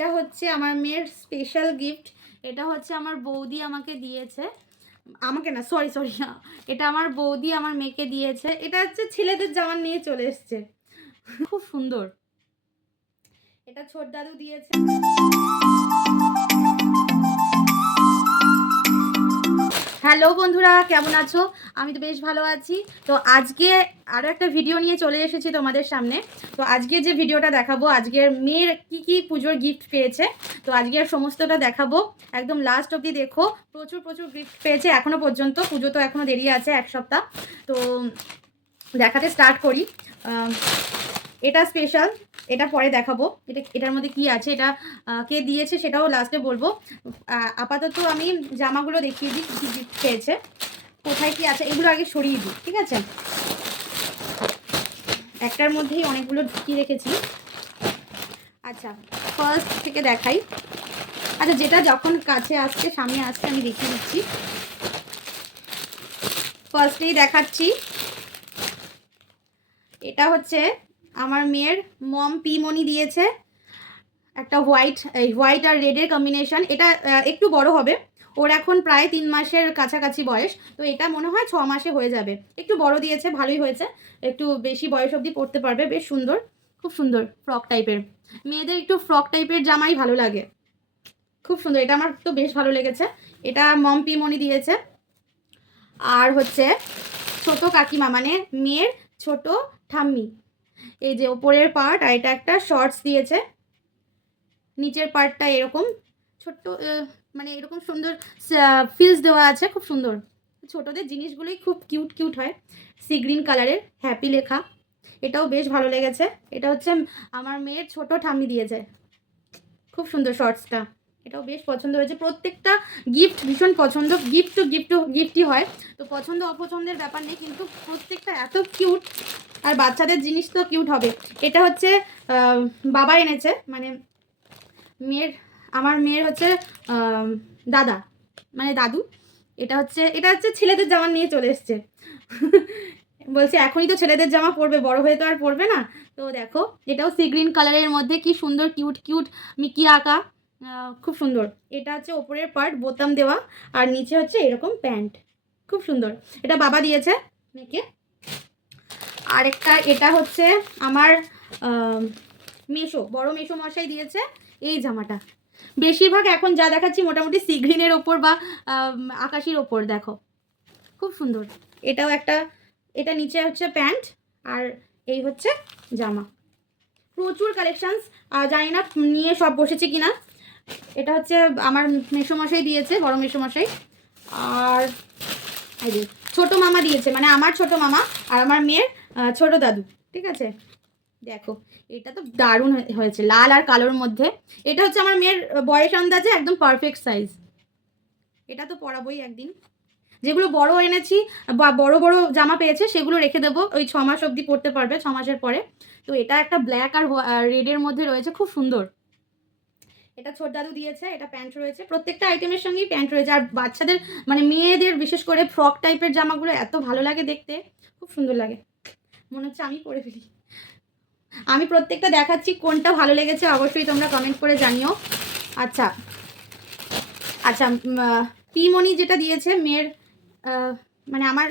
এটা হচ্ছে আমার মেয়ের স্পেশাল গিফট। এটা হচ্ছে আমার বৌদি আমাকে দিয়েছে, আমাকে না, সরি সরি, এটা আমার বৌদি আমার মেয়েকে দিয়েছে। এটা হচ্ছে ছেলেদের জামা নিয়ে চলে এসছে, খুব সুন্দর। এটা ছোট দাদু দিয়েছে। হ্যালো বন্ধুরা, কেমন আছো? আমি তো বেশ ভালো আছি। তো আজকে আরও একটা ভিডিও নিয়ে চলে এসেছি তোমাদের সামনে। তো আজকে যে ভিডিওটা দেখাবো, আজকের মেয়ের কি কি পুজোর গিফট পেয়েছে, তো আজকের সমস্তটা দেখাবো। একদম লাস্ট অবধি দেখো, প্রচুর প্রচুর গিফট পেয়েছে এখনো পর্যন্ত। পুজো তো এখনো দেরি আছে এক সপ্তাহ। তো দেখাতে স্টার্ট করি। এটা স্পেশাল, এটা পরে দেখাবো। এটার মধ্যে কি আছে, এটা কে দিয়েছে সেটাও লাস্টে বলবো। আপাতত আমি জামাগুলো দেখিয়ে দিই কী গিফট পেয়েছে, কোথায় কি আছে এগুলো আগে সরিয়ে দিই, ঠিক আছে? একটার মধ্যেই অনেকগুলো ঢুকিয়ে রেখেছি। আচ্ছা, ফার্স্ট থেকে দেখাই। আচ্ছা, যেটা যখন কাছে আসছে, সামনে আসছে, আমি দেখিয়ে দিচ্ছি। ফার্স্টেই দেখাচ্ছি, এটা হচ্ছে আমার মেয়ের মম পিমনি দিয়েছে একটা হোয়াইট আর রেডের কম্বিনেশন। এটা একটু বড় হবে, ওর এখন প্রায় 3 মাসের কাছাকাছি বয়স। তো এটা মনে হয় 6 মাসে হয়ে যাবে। একটু বড় দিয়েছে, ভালোই হয়েছে। একটু বেশি বয়স অবধি পড়তে পারবে, বেশ সুন্দর, খুব সুন্দর ফ্রক টাইপের। মেয়েদের একটু ফ্রক টাইপের জামাই ভালো লাগে, খুব সুন্দর। এটা আমার তো বেশ ভালো লেগেছে। এটা মম পিমনি দিয়েছে। আর হচ্ছে ছোট কাকিমা, মানে মেয়ের ছোট ঠাম্মি, এই যে ওপরের পার্ট, আর এটা একটা শর্টস দিয়েছে। নিচের পার্টটা এরকম ছোট্ট, মানে এরকম সুন্দর ফিলস দেওয়া আছে, খুব সুন্দর। ছোটদের জিনিসগুলোই খুব কিউট কিউট হয়। সি গ্রিন কালারের হ্যাপি লেখা, এটাও বেশ ভালো লেগেছে। এটা হচ্ছে আমার মেয়ের ছোট ঠাম্মি দিয়েছে, খুব সুন্দর শর্টসটা, এটাও বেশ পছন্দ হয়েছে। প্রত্যেকটা গিফট ভীষণ পছন্দ। গিফট টু গিফটই হয়, তো পছন্দ অপছন্দের ব্যাপার নেই, কিন্তু প্রত্যেকটা এত কিউট। আর বাচ্চাদের জিনিস তো কিউট হবে। এটা হচ্ছে বাবা এনেছে, মানে আমার মেয়ের হচ্ছে দাদা, মানে দাদু। এটা হচ্ছে ছেলেদের জামা নিয়ে চলে এসছে। বলছে এখনই তো ছেলেদের জামা পরবে, বড় হয়ে তো আর পরবে না। তো দেখো, এটাও সি গ্রিন কালারের মধ্যে কি সুন্দর কিউট কিউট মিকি আঁকা, খুব সুন্দর। এটা হচ্ছে ওপরের পার্ট বোতাম দেওয়া, আর নিচে হচ্ছে এরকম প্যান্ট, খুব সুন্দর। এটা বাবা দিয়েছে মেয়েকে। আরেকটা, এটা হচ্ছে আমার বড় মেশো মশাই দিয়েছে এই জামাটা। বেশিরভাগ এখন যা দেখাচ্ছি মোটামুটি সি গ্রিনের ওপর বা আকাশির ওপর, দেখো খুব সুন্দর। এটাও একটা, এটা নিচে হচ্ছে প্যান্ট, আর এই হচ্ছে জামা। প্রচুর কালেকশানস, জানি না নিয়ে সব বসেছে কিনা। এটা হচ্ছে আমার মেসোমশাই দিয়েছে, বড় মেসোমশাই। আর এই যে ছোটো মামা দিয়েছে, মানে আমার ছোট মামা আর আমার মেয়ের ছোট দাদু, ঠিক আছে? দেখো, এটা তো দারুণ হয়েছে, লাল আর কালোর মধ্যে। এটা হচ্ছে আমার মেয়ের বয়স আন্দাজে একদম পারফেক্ট সাইজ। এটা তো পরাবোই একদিন। যেগুলো বড় এনেছি বা বড় বড় জামা পেয়েছে, সেগুলো রেখে দেবো, ওই 6 মাস অবধি পরতে পারবে, 6 মাসের পরে। তো এটা একটা ব্ল্যাক আর রেডের মধ্যে রয়েছে, খুব সুন্দর। এটা ছোট দাদু দিয়েছে। এটা প্যান্ট রয়েছে, প্রত্যেকটা আইটেমের সঙ্গেই প্যান্ট রয়েছে। আর বাচ্চাদের, মানে মেয়েদের বিশেষ করে ফ্রক টাইপের জামাগুলো এত ভালো লাগে দেখতে, খুব সুন্দর লাগে, মনে হচ্ছে আমি পরে ফেলি। আমি প্রত্যেকটা দেখাচ্ছি, কোনটা ভালো লেগেছে অবশ্যই তোমরা কমেন্ট করে জানিও। আচ্ছা আচ্ছা, পিমনি যেটা দিয়েছে মেয়ের, মানে আমার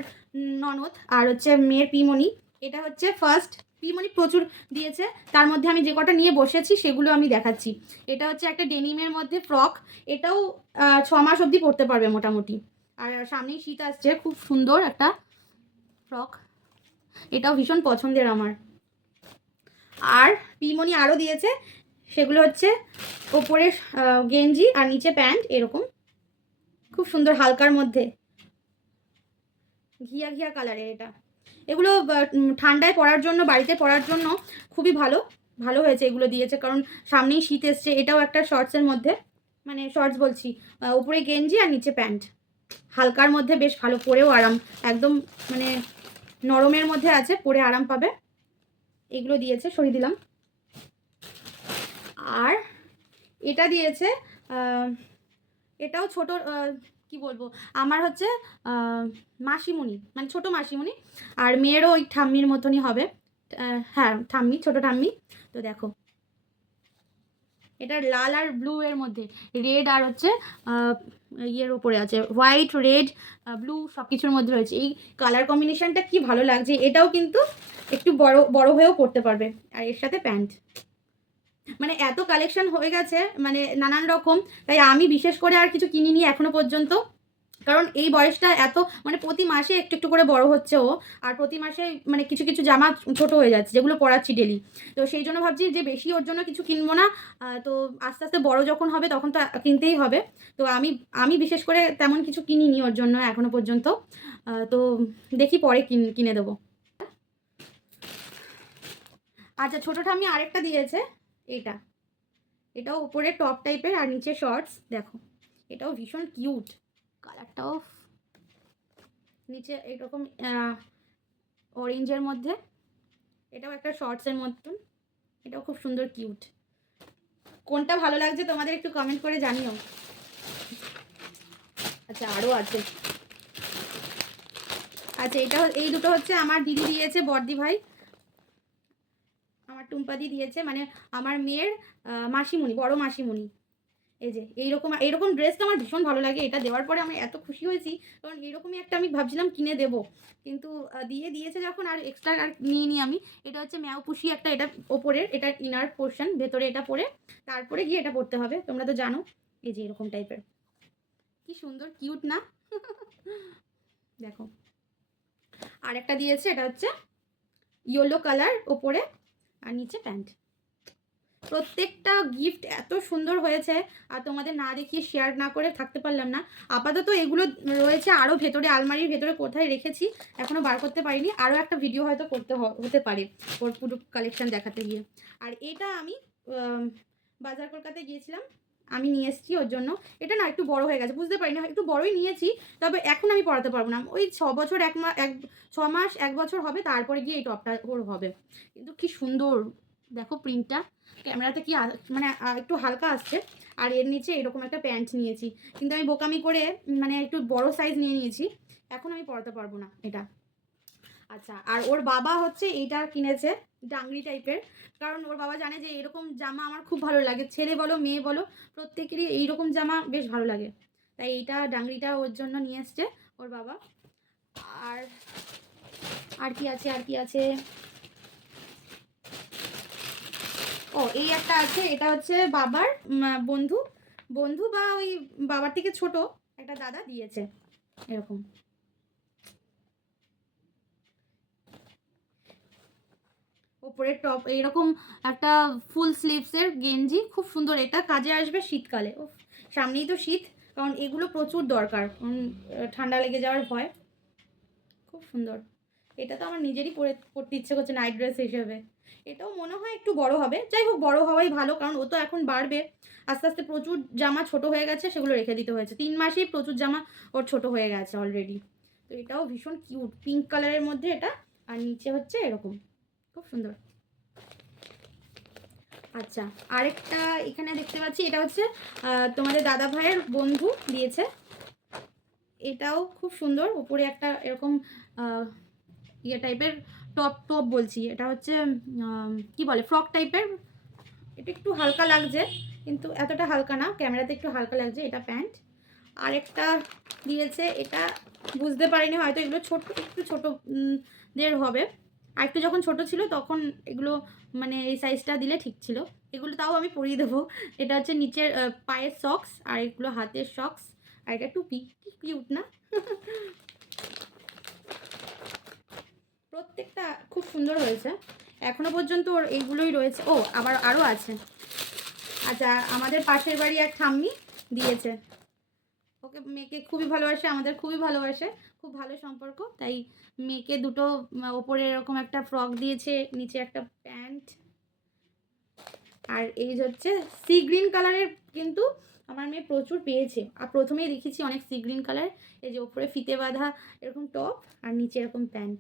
ননদ আর হচ্ছে মেয়ের পিমনি, এটা হচ্ছে ফার্স্ট। পিমনি প্রচুর দিয়েছে, তার মধ্যে আমি যে কটা নিয়ে বসেছি সেগুলো আমি দেখাচ্ছি। এটা হচ্ছে একটা ডেনিমের মধ্যে ফ্রক, এটাও 6 মাস অবধি পরতে পারবে মোটামুটি। আর সামনেই শীত আসছে, খুব সুন্দর একটা ফ্রক, এটাও ভীষণ পছন্দের আমার। আর পিমনি আরও দিয়েছে, সেগুলো হচ্ছে ওপরে গেঞ্জি আর নিচে প্যান্ট, এরকম খুব সুন্দর হালকার মধ্যে ঘিয়া ঘিয়া কালারের। এটা এগুলো ঠান্ডায় পরার জন্য, বাড়িতে পরার জন্য খুবই ভালো ভালো হয়েছে এগুলো দিয়েছে, কারণ সামনেই শীত এসছে। এটাও একটা শর্টসের মধ্যে, মানে শর্টস বলছি, উপরে গেঞ্জি আর নিচে প্যান্ট, হালকার মধ্যে বেশ ভালো, পরেও আরাম, একদম মানে নরমের মধ্যে আছে, পরে আরাম পাবে। এগুলো দিয়েছে, সরিয়ে দিলাম। আর এটা দিয়েছে, এটাও ছোট, কি বলবো, আমার হচ্ছে মাসিমণি, মানে ছোট মাসিমণি। আর মেয়েরও ওই ঠাম্মির মতনই হবে, হ্যাঁ ঠাম্মি, ছোট ঠাম্মি। তো দেখো, এটা লাল আর ব্লু এর মধ্যে, রেড আর হচ্ছে ইয়ের ওপরে আছে, হোয়াইট রেড ব্লু সব কিছুর মধ্যে রয়েছে। এই কালার কম্বিনেশনটা কি ভালো লাগছে। এটাও কিন্তু একটু বড় বড় হয়েও পরতে পারবে। আর এর সাথে প্যান্ট, মানে এত কালেকশন হয়ে গেছে মানে নানান রকম, তাই আমি বিশেষ করে আর কিছু কিনিনি এখনো পর্যন্ত। কারণ এই বয়সটা এত মানে প্রতি মাসে একটু একটু করে বড় হচ্ছে ও, আর প্রতি মাসে মানে কিছু কিছু জামা ছোট হয়ে যাচ্ছে যেগুলো পরাচ্ছি ডেলি। তো সেই জন্য ভাবছি যে বেশি ওর জন্য কিছু কিনবো না। তো আস্তে আস্তে বড় যখন হবে তখন তো কিনতেই হবে। তো আমি আমি বিশেষ করে তেমন কিছু কিনিনি ওর জন্য এখনো পর্যন্ত। তো দেখি পরে কিনে দেবো। আচ্ছা, ছোটো ঠাম্মি আরেকটা দিয়েছে, এইটা, এটাও উপরে টপ টাইপের আর নিচে শর্টস। দেখো এটাও ভীষণ কিউট, কালারটাও নিচে এরকম অরেঞ্জের মধ্যে, এটাও একটা শর্টসের মতন, এটাও খুব সুন্দর কিউট। কোনটা ভালো লাগছে তোমাদের একটু কমেন্ট করে জানিও। আচ্ছা আরও আছে। আচ্ছা এটা এই দুটো হচ্ছে আমার দিদি দিয়েছে, বড়দি ভাই, আমার টুম্পাদি দিয়েছে, মানে আমার মেয়ের মাসিমণি, বড় মাসিমণি। এই যে এইরকম এইরকম ড্রেসটা আমার ভীষণ ভালো লাগে। এটা দেওয়ার পরে আমি এত খুশি হয়েছি, কারণ এরকমই একটা আমি ভাবছিলাম কিনে দেব, কিন্তু দিয়েছে যখন আর এক্সট্রা আর নিইনি আমি। এটা হচ্ছে ম্যাওপুষি একটা, এটা ওপরের, এটা ইনার পোর্শন, ভেতরে এটা পরে তারপরে গিয়ে এটা পরতে হবে, তোমরা তো জানো। এই যে এরকম টাইপের, কি সুন্দর কিউট না? দেখো আর একটা দিয়েছে, এটা হচ্ছে ইয়েলো কালার ওপরে আর নিচে প্যান্ট। প্রত্যেকটা গিফট এত সুন্দর হয়েছে, আর তোমাদের না দেখিয়ে শেয়ার না করে থাকতে পারলাম না। আপাতত এগুলো রয়েছে আরও ভেতরে, আলমারির ভেতরে কোথায় রেখেছি এখনও বার করতে পারিনি, আরও একটা ভিডিও হয়তো করতে হতে পারে ওর পুরো কালেকশন দেখাতে গিয়ে। আর এটা আমি বাজার কলকাতায় গিয়েছিলাম, আমি নিয়ে এসেছি ওর জন্য। এটা না একটু বড় হয়ে গেছে, বুঝতে পারি না, একটু বড়ই নিয়েছি, তবে এখন আমি পড়াতে পারবো না। ওই 6 বছর 6 মাস 1 বছর হবে, তারপরে গিয়ে এই টপটা ওর হবে। কিন্তু কি সুন্দর দেখো প্রিন্টটা, ক্যামেরাতে কি মানে একটু হালকা আসছে। আর এর নিচে এরকম একটা প্যান্ট নিয়েছি, কিন্তু আমি বোকামি করে মানে একটু বড় সাইজ নিয়ে নিয়েছি, এখন আমি পরাতে পারবো না এটা। আচ্ছা, আর ওর বাবা হচ্ছে এইটা কিনেছে, ডাংরি টাইপের, কারণ ওর বাবা জানে যে এরকম জামা আমার খুব ভালো লাগে, ছেলে বলো মেয়ে বলো প্রত্যেকেরই এইরকম জামা বেশ ভালো লাগে, তাই এইটা ডাংরিটা ওর জন্য নিয়ে এসছে ওর বাবা। আর আর কি আছে, আর কি আছে, ও এই একটা আছে, এটা হচ্ছে বাবার বন্ধু, বন্ধু বা ওই বাবার থেকে ছোট একটা দাদা দিয়েছে, এরকম। ওপরে টপ এরকম একটা ফুল স্লিভসের গেঞ্জি, খুব সুন্দর, এটা কাজে আসবে শীতকালে। ও সামনেই তো শীত, কারণ এগুলো প্রচুর দরকার, ঠান্ডা লেগে যাওয়ার ভয়। খুব সুন্দর, এটা তো আমার নিজেরই পরতে ইচ্ছে করছে নাইট ড্রেস হিসেবে। এটাও মনে হয় একটু বড় হবে, যাই হোক বড় হওয়াই ভালো, কারণ ও তো এখন বাড়বে আস্তে আস্তে। প্রচুর জামা ছোট হয়ে গেছে, সেগুলো রেখে দিতে হয়েছে, 3 মাসেই প্রচুর জামা ওর ছোট হয়ে গেছে অলরেডি। তো এটাও ভীষণ কিউট, পিঙ্ক কালারের মধ্যে এটা, আর নিচে হচ্ছে এরকম, খুব সুন্দর। আচ্ছা আরেকটা এখানে দেখতে পাচ্ছি, এটা হচ্ছে তোমাদের দাদা ভাইয়ের বন্ধু দিয়েছে, এটাও খুব সুন্দর। উপরে একটা এরকম ইয়ে টাইপের টপ বলছি, এটা হচ্ছে কি বলে, ফ্রক টাইপের। এটা একটু হালকা লাগছে, কিন্তু এতটা হালকা না, ক্যামেরাতে একটু হালকা লাগছে। এটা প্যান্ট। আরেকটা দিয়েছে, এটা বুঝতে পারিনি, হয়তো এগুলো ছোট, একটু ছোট দের হবে। আর একটু যখন ছোট ছিল তখন এগুলো মানে এই সাইজটা দিলে ঠিক ছিল, এগুলো তাও আমি পরিয়ে দেবো। এটা হচ্ছে নিচের পায়ের সক্স, আর এগুলো হাতের সক্স, আর এটা টুপি। কি কিউট না? প্রত্যেকটা খুব সুন্দর হয়েছে, এখনো পর্যন্ত ওর এইগুলোই রয়েছে। ও আবার আরও আছে। আচ্ছা, আমাদের পাশের বাড়ি এক ঠাম্মি দিয়েছে, ওকে মেয়েকে খুবই ভালোবাসে, আমাদের খুবই ভালোবাসে, খুব ভালো সম্পর্ক, তাই মেয়েকে দুটো ওপরে এরকম একটা ফ্রক দিয়েছে, নিচে একটা প্যান্ট। আর এই হচ্ছে সি গ্রিন কালারের, কিন্তু আমার মেয়ে প্রচুর পেয়েছে, আর প্রথমেই দেখেছি অনেক সি গ্রিন কালার। এই যে ওপরে ফিতে বাঁধা এরকম টপ, আর নিচে এরকম প্যান্ট।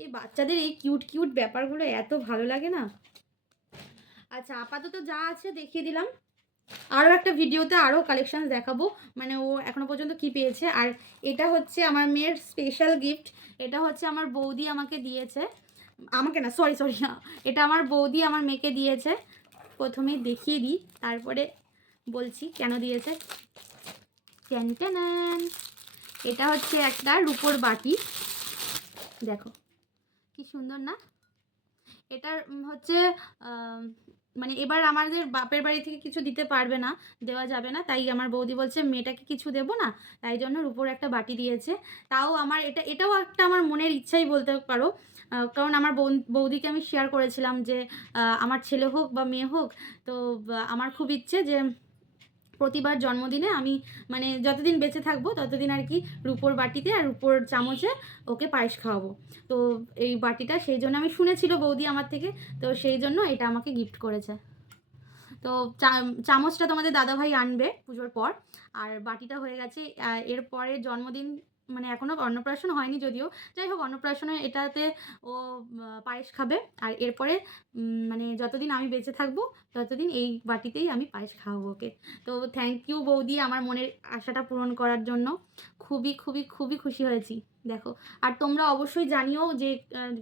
এই বাচ্চাদের এই কিউট কিউট ব্যাপারগুলো এত ভালো লাগে না। আচ্ছা আপাতত যা আছে দেখিয়ে দিলাম, আরও একটা ভিডিওতে আরও কালেকশন দেখাবো, মানে ও এখনো পর্যন্ত কি পেয়েছে। আর এটা হচ্ছে আমার মেয়ের স্পেশাল গিফট, এটা হচ্ছে আমার বৌদি আমাকে দিয়েছে, আমাকে না, সরি সরি, এটা আমার বৌদি আমার মেয়েকে দিয়েছে। প্রথমেই দেখিয়ে দিই, তারপরে বলছি কেন দিয়েছে। ট্যান ট্যানান, এটা হচ্ছে একটা রূপোর বাটি, দেখো কি সুন্দর না। এটার হচ্ছে মানে এবার আমাদের বাপের বাড়ি থেকে কিছু দিতে পারবে না, দেওয়া যাবে না, তাই আমার বৌদি বলছে মেয়েটাকে কিছু দেবো না, তাই জন্য রূপোর একটা বাটি দিয়েছে। তাও আমার এটাও একটা আমার মনের ইচ্ছাই বলতে পারো, কারণ আমার বৌদিকে আমি শেয়ার করেছিলাম যে আমার ছেলে হোক বা মেয়ে হোক, তো আমার খুব ইচ্ছে যে প্রতিবার জন্মদিনে আমি মানে যতদিন বেঁচে থাকবো ততদিন আর কি রূপোর বাটিতে আর রূপোর চামচে ওকে পায়েস খাওয়াবো। তো এই বাটিটা সেই জন্য আমি শুনেছিল বৌদি আমার থেকে, তো সেই জন্য এটা আমাকে গিফট করেছে। তো চামচটা তোমাদের দাদাভাই আনবে পুজোর পর, আর বাটিটা হয়ে গেছে। এরপরে জন্মদিন মানে এখনও অন্নপ্রাশন হয়নি যদিও, যাই হোক অন্নপ্রাশনে এটাতে ও পায়েস খাবে। আর এরপরে মানে যতদিন আমি বেঁচে থাকবো ততদিন এই বাটিতেই আমি পায়েস খাওয়াবো ওকে। তো থ্যাংক ইউ বৌদি আমার মনের আশাটা পূরণ করার জন্য, খুবই খুবই খুবই খুশি হয়েছি দেখো। আর তোমরা অবশ্যই জানিও যে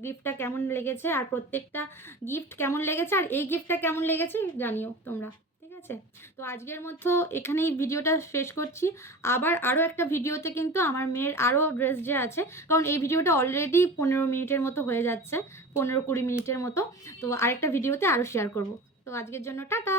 গিফটটা কেমন লেগেছে, আর প্রত্যেকটা গিফট কেমন লেগেছে, আর এই গিফটটা কেমন লেগেছে জানিও তোমরা, ঠিক আছে। তো আজকের মতো এখানেই ভিডিওটা শেষ করছি। আবার আরও একটা ভিডিওতে কিন্তু আমার মেয়ের আরও ড্রেস যে আছে, কারণ এই ভিডিওটা অলরেডি 15 মিনিটের মতো হয়ে যাচ্ছে, 15-20 মিনিটের মতো। তো আরেকটা ভিডিওতে আরও শেয়ার করব। তো আজকের জন্য টাটা।